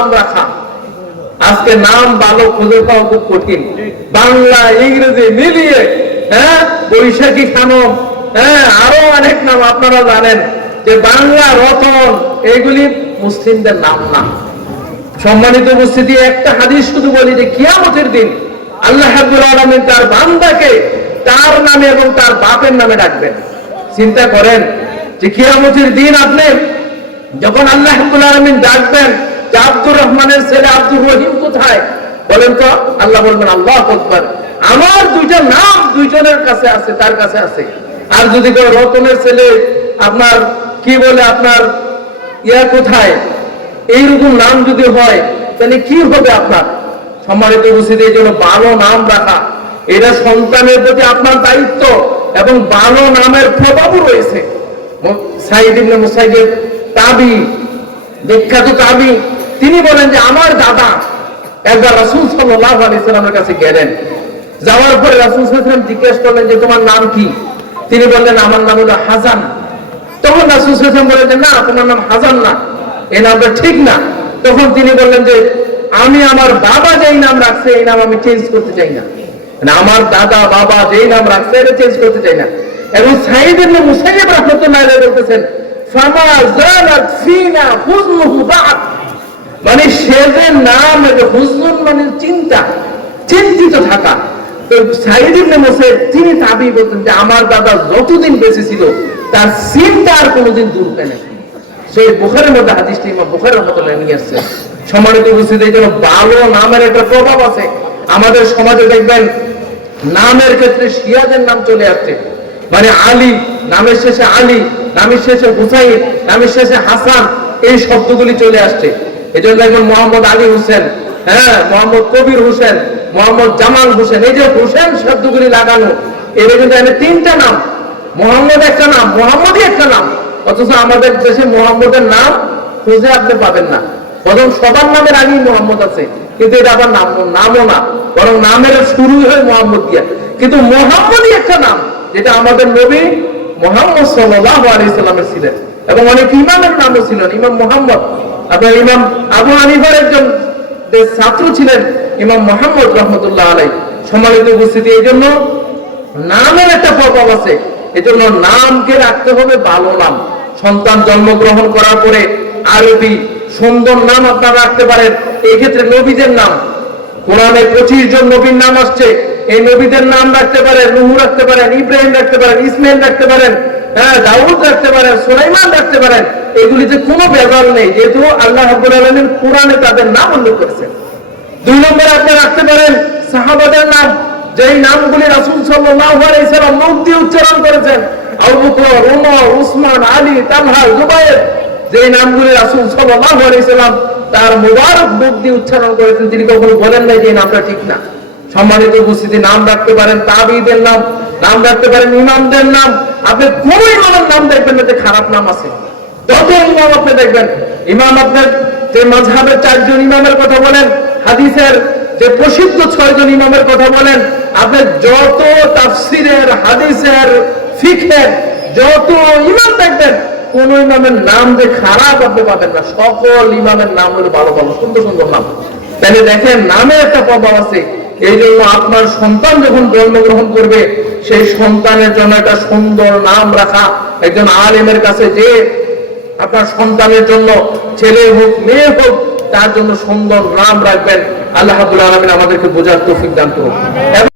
নাম রাখা। আজকে নাম ভালো খুঁজে পাওয়া খুব কঠিন। বাংলা, ইংরেজি মিলিয়ে হ্যাঁ বৈশাখী খানম হ্যাঁ আরও অনেক নাম আপনারা জানেন যে বাংলা, রতন এগুলি মুসলিমদের নাম না। সম্মানিত উপস্থিতি, একটা হাদিস শুধু বলি যে কিয়ামতের দিন আল্লাহ হাবুল আলমিন তার বান্দাকে তার নামে এবং তার বাপের নামে ডাকবেন। চিন্তা করেন যে কিয়ামতের দিন আপনি যখন আল্লাহ হাবুল আলমিন ডাকবেন আব্দুর রহমানের ছেলে আব্দুর রহিম কোথায়? বলেন তো, আল্লাহ বলবেন, আল্লাহ আকবার। আমার দুইটা নাম দুইজনের কাছে আছে, তার কাছে আছে। আর যদি কেউ রতনের ছেলে, আপনার, কি বলে, আপনার ইয়া কোথায়? এইরকম নাম যদি হয়, তাহলে কি হবে আপনার? সম্মানিত উপস্থিতি, এই জন্য ভালো নাম রাখা। এটা সন্তানের প্রতি আপনার দায়িত্ব এবং ভালো নামের প্রভাবও রয়েছে। সাইদ ইবনে মুসাইদের তাবি, বিখ্যাত তাবি। তিনি বলেন যে আমার দাদা একবার রাসূল সাল্লাল্লাহু আলাইহি সাল্লামের কাছে গেলেন। যাওয়ার পরে রাসূল সাল্লাম জিজ্ঞেস করলেন যে, তোমার নাম কি? তিনি বললেন, আমার নাম হলো হাসান। তখন রাসূল সাল্লাম বললেন যে, না, তোমার নাম হাসান না এই নামটা ঠিক না। তখন তিনি বললেন যে, আমি আমার বাবা যেই নাম রাখছে, এই নাম আমি চেঞ্জ করতে চাই না। মানে আমার দাদা, বাবা যেই নাম রাখছে, এটা চেঞ্জ করতে চাই না। এবং সাইদ ইবনে মুসাইয়্যিব রাহমাতুল্লাহ আলাইহি বলতেছেন, ফামা জালাত ফিনা হুজনুহু বা'দ। মানে যে নাম এটা হুজনুন মানে চিন্তা, চিন্তিত থাকা। তিনি দাবি যে আমার দাদা যতদিন বেঁচে ছিল, তার চিন্তা আর কোনোদিন দূর সেই বুখারের মধ্যে হাদিসটি বুখারের নিয়ে আসছে। এই নামের একটা প্রভাব আছে। আমাদের সমাজে দেখবেন, নামের ক্ষেত্রে শিয়াদের নাম চলে আসছে। মানে আলী, নামের শেষে আলী, নামের শেষে হুসাইন, নামের শেষে হাসান, এই শব্দগুলি চলে আসছে। এই জন্য দেখবেন মোহাম্মদ আলী হোসেন হ্যাঁ মোহাম্মদ কবির হোসেন, মোহাম্মদ জামাল হোসেন, এই যে হোসেন শব্দগুলি লাগানো এর কিন্তু এখানে তিনটা নাম, মোহাম্মদ একটা নাম, মোহাম্মদই একটা নাম, অথচ আমাদের দেশে মোহাম্মদের নাম খুঁজে আপনি পাবেন না। বরং সবার নামের আগেই মোহাম্মদ আছে, কিন্তু এটা আবার নাম, নামও না, বরং নামের শুরু হয় মোহাম্মদ দিয়া। কিন্তু মোহাম্মদই একটা নাম, যেটা আমাদের নবী মোহাম্মদ সাল্লাল্লাহু আলাইহি সাল্লামের ছিলেন। এবং অনেক ইমামের নামও ছিলেন ইমাম মোহাম্মদ। আপনার ইমাম আবু হানিফার একজন ছাত্র ছিলেন, ইমাম মোহাম্মদ রহমতুল্লাহ আলাই সম্মানিত উপস্থিতি এই জন্য নামের একটা প্রভাব আছে। এজন্য নামকে রাখতে হবে ভালো নাম। সন্তান জন্মগ্রহণ করার পরে আরবি সুন্দর নাম আপনারা রাখতে পারেন। এই ক্ষেত্রে নবীদের নাম। কোরআনে পঁচিশ জন নবীর নাম আসছে। এই নবীদের নাম রাখতে পারেন, নুহু রাখতে পারেন, ইব্রাহিম রাখতে পারেন, ইসমাইল রাখতে পারেন। হ্যাঁ দাউদ রাখতে পারেন, সুলাইমান রাখতে পারেন এগুলিতে কোনো বেজাল নেই, যেহেতু আল্লাহ রাব্বুল আলামিন কোরআনে তাদের নাম উল্লেখ করেছেন। দুই নম্বরে আপনি রাখতে পারেন, সাহাবাদের নাম, যেই নামগুলি রাসূল সাল্লাল্লাহু আলাইহি সাল্লাম মুখ দিয়ে উচ্চারণ করেছেন। আবু বকর উসমান, আলী, তালহা জুবায়ের যেই নামগুলি রাসূল সাল্লাল্লাহু আলাইহি সাল্লাম তার মুবারক মুখ দিয়ে উচ্চারণ করেছেন, তিনি কখনো বলেন নাই যে নামটা ঠিক না। সম্মানিত উপস্থিতি, নাম রাখতে পারেন তাবিদের নাম নাম রাখতে পারেন ইমামদের নাম আপনি কোন ইমামের নাম দেখবেন না যে খারাপ নাম আছে? যত ইমাম আপনি দেখবেন, ইমাম আপনার যে মাঝহাবের চারজন ইমামের কথা বলেন, হাদিসের যে প্রসিদ্ধ ছয়জন ইমামের কথা বলেন, আপনি যত তাফসিরের, হাদিসের ফিখের যত ইমাম দেখবেন, কোন ইমামের নাম যে খারাপ আপনি পাবেন না। সকল ইমামের নাম হলো ভালো ভালো, সুন্দর সুন্দর নাম। তাহলে দেখেন, নামে একটা প্রভাব আছে। এই জন্য আপনার সন্তান যখন জন্মগ্রহণ করবে সেই সন্তানের জন্য একটা সুন্দর নাম রাখা একজন আলেমের কাছে যে আপনার সন্তানের জন্য ছেলে হোক, মেয়ে হোক, তার জন্য সুন্দর নাম রাখবেন। আল্লাহ আলমিন আমাদেরকে বোঝার করুন। এবং